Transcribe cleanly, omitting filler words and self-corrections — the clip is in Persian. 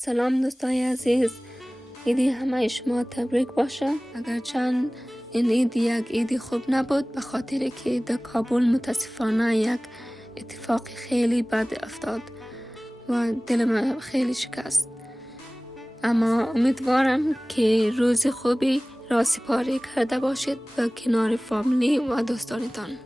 سلام دوستای عزیز، عیدی همه شما تبریک باشه. اگرچند این عید یک عیدی خوب نبود، به خاطر که در کابل متاسفانه یک اتفاق خیلی بد افتاد و دلم خیلی شکست. اما امیدوارم که روز خوبی را سپاری کرده باشید و کنار فامیلی و دوستانتان.